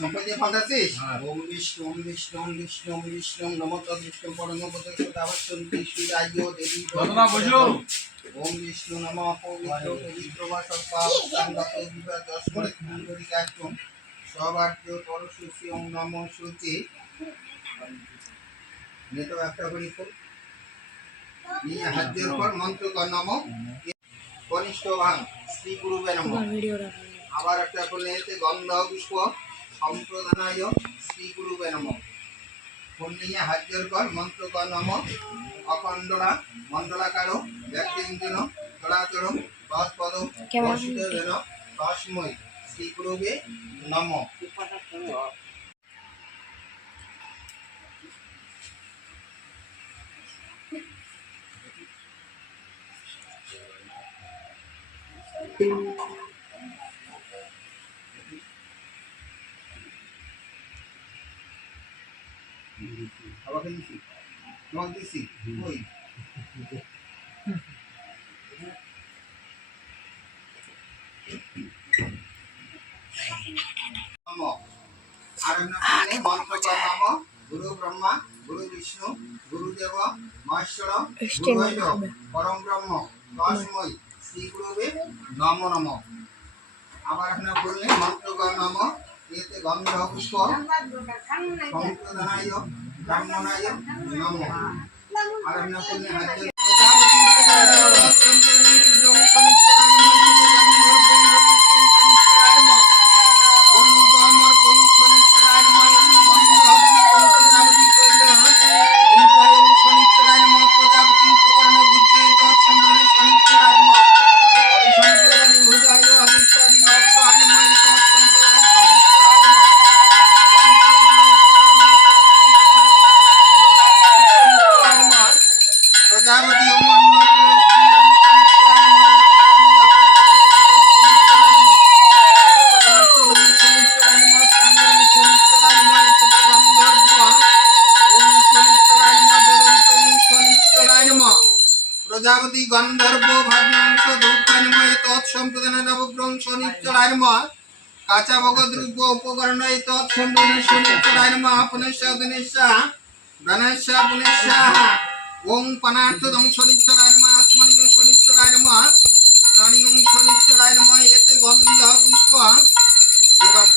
বিষ্ণু পদে ফান্ডাসিস ওম বিষ্ণু ওম বিষ্ণু ওম বিষ্ণু ওম বিষ্ণু নমো তদ্বিষ্ণু পরমপদে সদাবসন্তি শ্রীরাজ্য দেবী ঘটনা বুঝো ওম বিষ্ণু নমঃ পবিত্র পবিত্র বা সর্বাবস্থানগত বিবা দশমরে কুণ্ডলিকাক্ষম সবার্য পরশুচি ওম নমঃ শুচি নেতো একটা করি নিয়ে হাজ্যের পর মন্ত্র কর নমঃ কনিষ্ঠ ভাঙ শ্রী গুরুবে নমঃ আবার একটা করলে এতে গন্ধ পুষ্প সম্প্রদানায় শ্রী গুরুবে নমঃ ফোন নিয়ে হাজ্যের পর মন্ত্র কর নমঃ অখণ্ডরা মণ্ডলাকারো ব্যক্তিঞ্জন চরাচরম তৎপদ বসুদেবেন তস্মৈ শ্রী গুরুবে নমঃ আবার দিছি নক দিছি ওই নমঃ আরণ্যকালে মন্ত্র কর নমঃ গুরু ব্রহ্মা গুরু বিষ্ণু গুরুদেব মহেশ্বর গুরুহৈব পরম ব্রহ্ম তস্মৈ শ্রী গুরুবে নমো নমঃ আবার আপনার বললে মন্ত্র কর নমঃ এতে গন্ধ পুষ্প সম্প্রদানায় ব্রাহ্মণায় নমঃ আর আপনার বললে হাজ্য প্রজাপতি গন্ধর্ব ভাগ্যাংশ দুর্গান্ময় তৎসম্প্রদান নবগ্রন্থ নিশ্চরায় নমঃ কাঁচা ভগদ্রব্য উপকরণ তৎসম্প্রদান শনিশ্চরায় নমঃ পুনশ্চা গণেশা পুনশ্চা ওং পনার্থ দং শনিশ্চরায় নমঃ আসমনীয় শনিশ্চরায় নমঃ প্রাণীয়ং শনিশ্চরায় নমঃ এতে গন্ধ পুষ্প যোগাস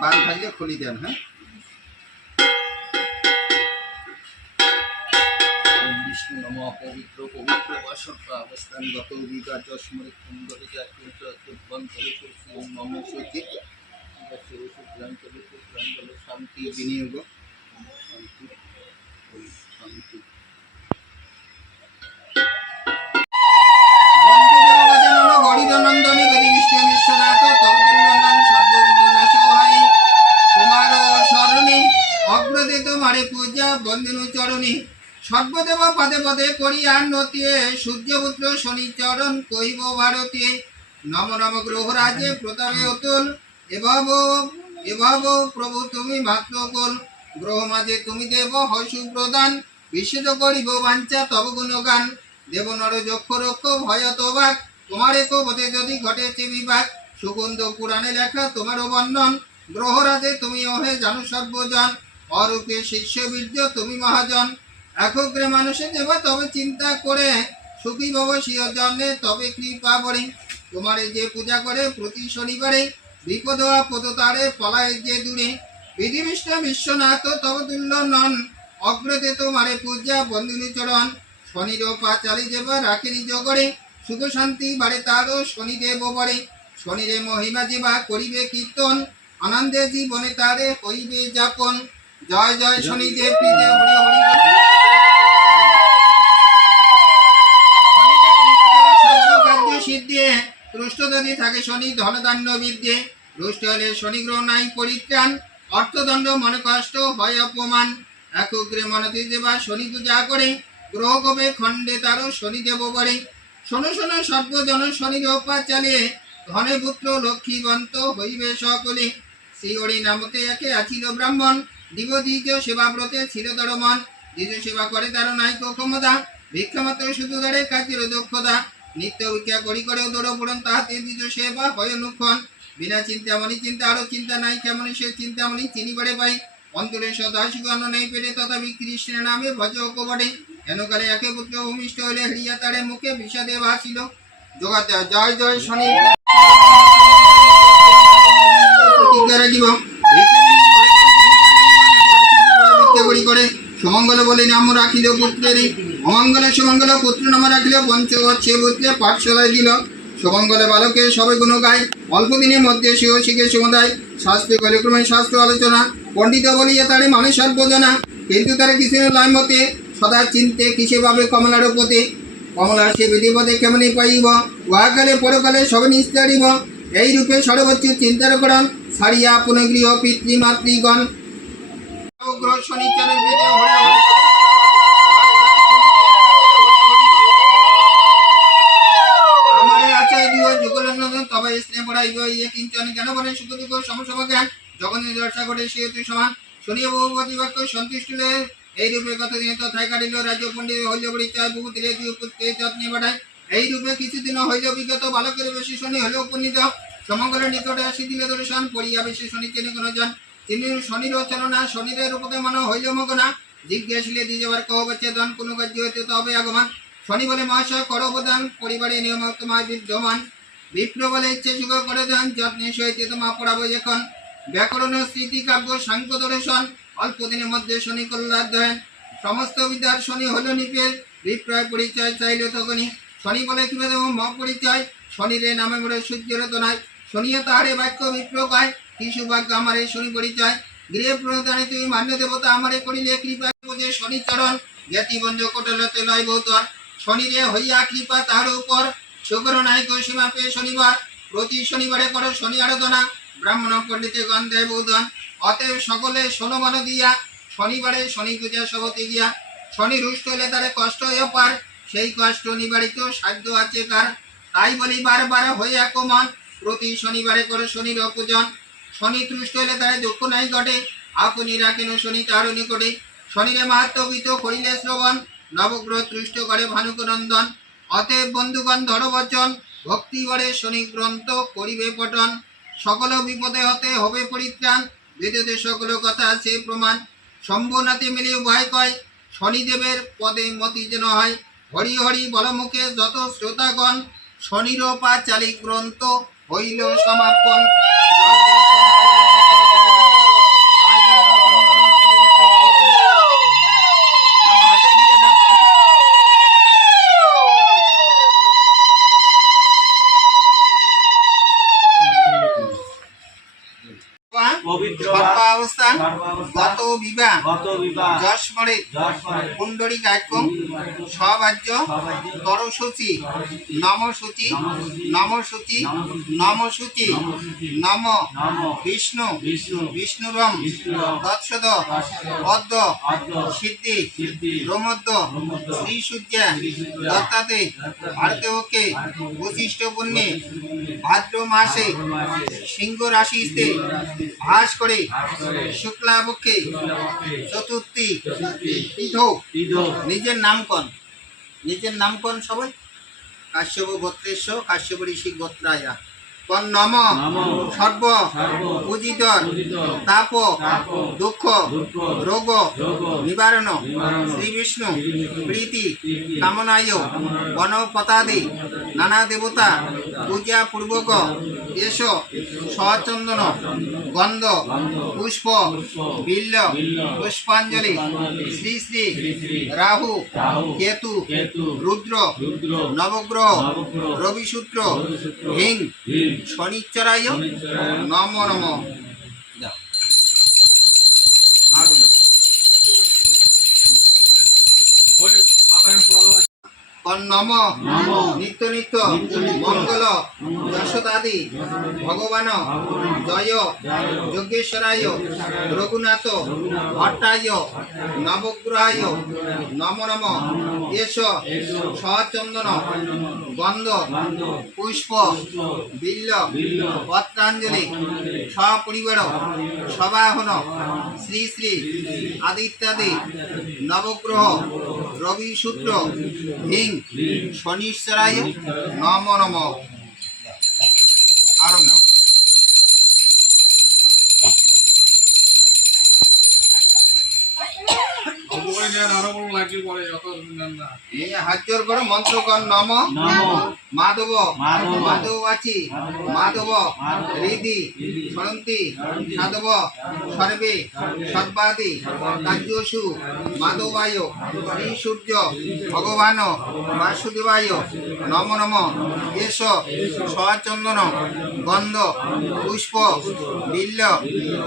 বান থাকলে খুলি দেন হ্যাঁ ওম বিষ্ণু নমঃ পবিত্র পবিত্র বসন্ত অবস্থানগত বিকার যশমরে কুণ্ডলিকা ওম নমঃ শুচি শান্তি বিনিয়োগ শান্তি গরিদনন্দনে বেদি বিষ্ণু বিশ্বনাথ তবদুল্লনন সর্ববিঘ্ননাশ হয় তোমার শরণে অগ্রদে তোমারে পূজা বন্দনু চরণে সর্বদেব পদে পদে করিয়া নতিয়ে সূর্যপুত্র শনিচরণ কহিব ভারতীয় নম নম গ্রহরাজে প্রতাপে অতুল এভাব প্রভু তুমি মাত্র কল গ্রহ মাঝে তুমি দেব হসু প্রদান বিশ্বজ করিব বাঞ্ছা তব গুণগান দেব নর যক্ষ রক্ষ ভয়ত বাক তোমার একপথে যদি ঘটেছে বিভাগ সুগন্ধ পুরাণে লেখা তোমারও বর্ণন গ্রহরাজে তুমি ওহে জানো সর্বজন অরূপে শিষ্য বীর্য তুমি মহাজন একগ্রে মানুষে দেব তবে চিন্তা করে সুখী ভব সিয় জন্মে তবে কৃপা বরে তোমারে যে পূজা করে প্রতি শনিবারে বিপদ আপদ তারে পলায় যে দূরে বিধিবিষ্ট বিশ্বনাথ তব তুল্য নন অগ্রতে তোমারে পূজা বন্দিনী চরণ শনির পা চালি যাব রাখে নিজ করে সুখ শান্তি বাড়ে তারও শনিদেব বরে শনিরে মহিমা যেবা করিবে কীর্তন আনন্দে জীবনে তারে হইবে যাপন জয় জয় শনিদেব হরি হরি সিদ্ধি তুষ্ট যদি থাকে শনি ধনধান্য বিদ্যে রুষ্ট হলে শনি গ্রহ নাই পরিত্রাণ অর্থদণ্ড মনে কষ্ট হয় অপমান একগ্রে মনতে দেবা শনি পূজা করে গ্রহ কবে খণ্ডে তারও শনিদেব বলে। শোনো শোনো সর্বজন শনির অপা চালিয়ে ধনে পুত্র লক্ষ্মীবন্ত হইবে সকলে। শ্রী হরি নামতে একে আছিল ব্রাহ্মণ দিব দ্বিজ সেবাব্রতে ছিল তার মন। দ্বিজ সেবা করে তার নাইক ক্ষমতা ভিক্ষামাত্র শুধু ধরে কাজের দক্ষতা। নিত্য ভিক্ষা করি করে দৌড় পড়ন তাহাতে দ্বিজ সেবা হয় অনুক্ষণ। বিনা চিন্তা মনি চিন্তা আরো চিন্তা নাই কেমন সে চিন্তা মনি চিনি বাড়ে পাই। অন্তরে সদা সুগন্ধ নেই পেটে তথাপি কৃষ্ণের নামে ভজ কবটে। হেনকালে একে পুত্র ভূমিষ্ঠ হইলে হরিয়া তারে মুখে বিষাদে ভাসিল। জগতে জয় জয় শনি প্রতিজ্ঞা রাখিব করে সুমঙ্গল বলে নাম রাখিল পুত্রেরই। অমঙ্গলে সুমঙ্গল পুত্র নাম রাখিল পঞ্চবৎসে পুত্রে পাঠশালায় দিল। সুমঙ্গলে বালকে সবে গুণ গায় অল্প দিনের মধ্যে সেও শিখে সমুদায়। শাস্ত্রে গলে ক্রমে শাস্ত্র আলোচনা পণ্ডিত বলিয়া তারে মানুষ সর্বজনা। কিন্তু তারা কিছু লয় মতে সদা চিনতে কিসে পাবে কমলার পথে। কমলা সে বিধিপদে কেমনি পাইব উহাকালে পরকালে সবে নিস্তারিব। এই রূপে সর্বোচ্চ চিন্তার করণ সারিয়া পুনগৃহ পিতৃমাতৃগণ। শনিচরের বেদে হরে হরে আমারে আচার্য দিও যুগলনন্দন তবে স্নেহ পড়াইব ইয়ে কিঞ্চন জ্ঞান বলে সুখ দুঃখ সমসম জ্ঞান জগন্নাথ দর্শা করে সে তুই সমান। শুনিয়া বহুপতি বাক্য সন্তুষ্ট হলে এই রূপে কতদিন তথায় কাটিল। রাজ্য পণ্ডিত হইল পরিচয় বহু দিলে দুই পুত্রে যত্নে বাড়ায়। এই রূপে কিছুদিন হইল বিগত বালকের বেশি শনি হইল উপনীত। সমঙ্গলের নিকটে আসি দিলে দর্শন পড়িয়া বেশি শনি চেনে কোন জন। তিনি শনির চলনা শনিরের রূপতে মনে হইল মগনা। জিজ্ঞাসিলে দ্বিজবার কহ বচ্ছে ধন কোন কার্য হইতে তবে আগমন। শনি বলে মহাশয় কর অবদান পরিবারে নিয়ম তোমায় বিদ্যমান। বিপ্র বলে ইচ্ছে সুখ করে দেন যত্নে সহিত তোমা পড়াবো এখন। ব্যাকরণ স্মৃতি কাব্য সাংখ্য দর্শন অল্প দিনের মধ্যে শনি কল্যাণ। সমস্ত বিদ্যার শনি হল নিপের বিপ্রয় পরিচয় চাইল তখনই। শনি বলে কিভাবে দেব ম পরিচয় শনিরে নামে মোড়ে সূর্যের তো নাই। শনিয়া তাহারে বাক্য বিপ্র গায় কি সৌভাগ্য আমারে শনি পরিচয়। গৃহে প্রণতানে তুমি মান্য দেবতা আমারে করিলে কৃপা যে শনি চরণ জ্ঞাতি বঞ্জ কোটলতে লয় বহুতর। শনিরে হইয়া কৃপা তাহার উপর শুক্র নায়ক সীমা পেয়ে শনিবার। প্রতি শনিবারে করো শনি আরাধনা ব্রাহ্মণ পণ্ডিতে গণ দেয় বৌধন। অতএব সকলে শোনো মন দিয়া শনিবারে শনি পূজা সবতে গিয়া। শনি রুষ্ট হইলে তারে কষ্ট হয়ে পার সেই কষ্ট নিবারিত সাধ্য আছে কার। তাই বলি বারবার হইয়া কমন প্রতি শনিবারে করে শনির অপূজন। শনি তুষ্ট হইলে তারে দুঃখ নাই ঘটে আপনি রাখেন শনি তার নিকটে। শনিরে মাহাত্ম গীত করিলে শ্রবণ নবগ্রহ তুষ্ট করে ভানুক নন্দন। অতএব বন্ধুগণ ধর বচন ভক্তি বলে শনি গ্রন্থ করিবে পঠন। সকল বিপদে হতে হবে পরিত্রাণ বেদতে সকল কথা আছে প্রমাণ। শম্ভুনাথে মিলে উভয় কয় শনিদেবের পদে মতি যেন হয়। হরি হরি বলমুখে যত শ্রোতাগণ শনির পা চালি গ্রন্থ হইল সমাপন। কুণ্ডলী গায়কম সবাজ্য তরসূচি নম সূচি নম সূচি নম সূচি নম বিষ্ণু বিষ্ণুরম তৎসদ পদ্ম সিদ্ধি ব্রহ্মদ্য শ্রী সূর্য দত্তাতে ভারতেওকে বৈশিষ্ট্য পুণ্যে ভাদ্র মাসে সিংহ রাশিতে ভাস করে শুক্লাপক্ষে চতুর্থী নিজের নাম কন সবাই। কাশ্যপ গোত্রেশ্ব কাশ্যপ ঋষি গোত্রায়া কন নম সর্ব পূজিত তাপ দুঃখ রোগ নিবারণ শ্রী বিষ্ণু প্রীতি কামনায় বনপতাদি নানা দেবতা পূজা পূর্বক এস সচন্দন গন্ধ পুষ্প বিল্ল পুষ্পাঞ্জলি শ্রী শ্রী রাহু কেতু রুদ্র নবগ্রহ রবিসূত্র হিং শনিশ্চরায় নম নম। কর্ণম নিত্য নিত্য মঙ্গল যশোদাদি ভগবান জয় যোগেশ্বরায় রঘুনাথ ভট্টায় নবগ্রহায় নম নম এস সচন্দন গন্ধ পুষ্প বিল্ল পত্রাঞ্জলি সপরিবার সবাহন শ্রী শ্রী আদিত্যাদি নবগ্রহ রবি সূত্র হিং শনিশ্বরায় নম নম। আরো নাও এই হাত জোর করে মন্ত্র কর নম মাধব মাধবাচি মাধব হৃদি সরন্তি সাধব সর্বে সর্বাদি কার্যসু মাধবায় শ্রী সূর্য ভগবান বাসুদেবায় নম নম এস সচন্দন গন্ধ পুষ্প বিল্ল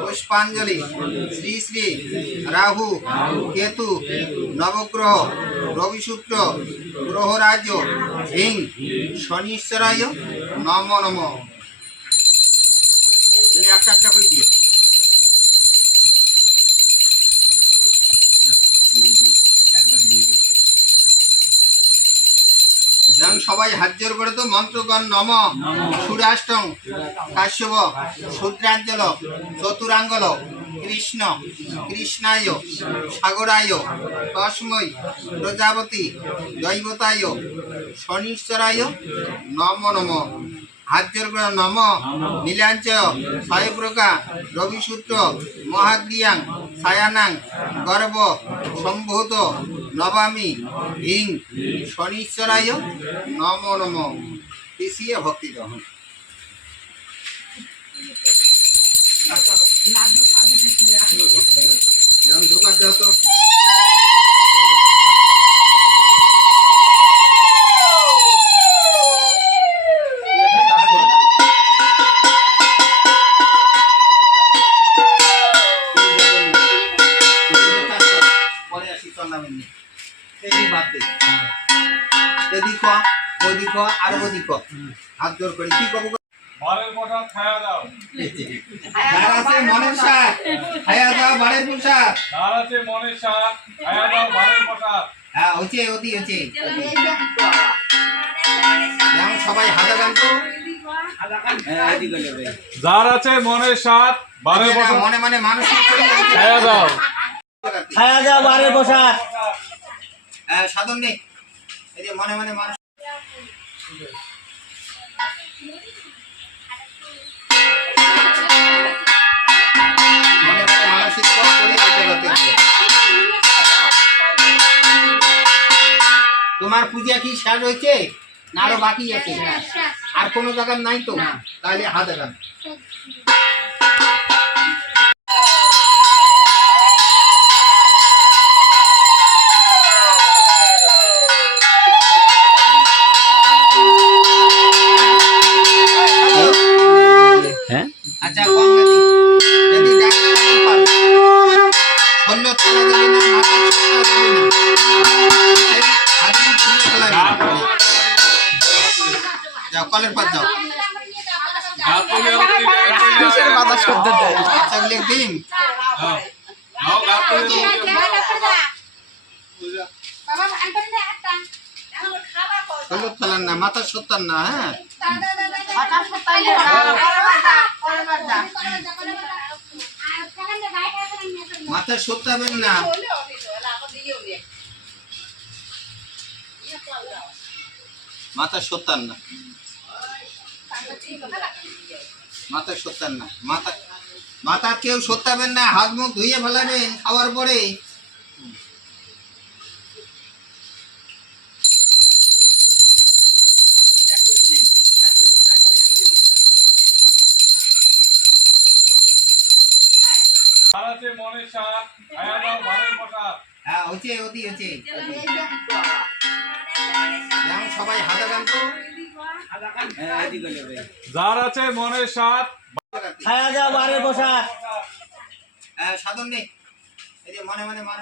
পুষ্পাঞ্জলি শ্রী শ্রী রাহু কেতু নবগ্রহ রবিসূত্র গ্রহরাজ হিং শনিশ্বরায় নম নম। একটা একটা করে দিয়ে সবাই হাত জোর করে তো মন্ত্রগণ নম সুরাষ্টং কাশ্যপ শূদ্রাঞ্জল চতুরাঙ্গল কৃষ্ণ কৃষ্ণায় সাগরায় তস্মৈ প্রজাপতি দৈবতায় শনিশ্বরায় নম নম। হাত জোর করে নম নীলাঞ্চয় ছয়প্রকা রবিসূত্র মহাগ্রিয়াং ছায়ানাং গর্ভ সম্ভূত নবামি হিং শনিশ্বরায় নম নম। পিছিয়ে ভক্তি দহন ঢোকার দেহ তো হাত জোর করে কি কব বারের প্রসাদ খায়া দাও। যার আছে মনের সাথ খায়া দাও বারের প্রসাদ। যার আছে মনের সাথ খায়া দাও বারের প্রসাদ। হ্যাঁ হচ্ছে ওদি হচ্ছে যেমন সবাই হাতে গান তো যার আছে মনের সাথ বারের প্রসাদ মনে মনে মানসিক করে খায়া দাও। খায়া দাও বারের প্রসাদ। হ্যাঁ সাধন নেই এই যে মনে মনে মানুষ তোমার পূজা কি শেষ হয়েছে না আরো বাকি আছে? আর কোনো জায়গার নাই তো? তাহলে হাতে গান আচ্ছা কম যদি কলের পাত যাও দিন ফেলার না মাথার সত্তার না। হ্যাঁ মাথায় সত্তাবেন না মাথার সত্তার না মাথার সত্তার না মাথা কেউ সত্তাবেন না। হাত মুখ ধুয়ে ফেলাবেন খাওয়ার পরে। যার আছে মনের সাথ খায়া দাও বারের প্রসাদ। হ্যাঁ হচ্ছে ওদি হচ্ছে যেমন সবাই হাতে গান তো যার আছে মনের সাথ খায়া দাও বারের প্রসাদ। সাধন নেই এই যে মনে মনে মানুষ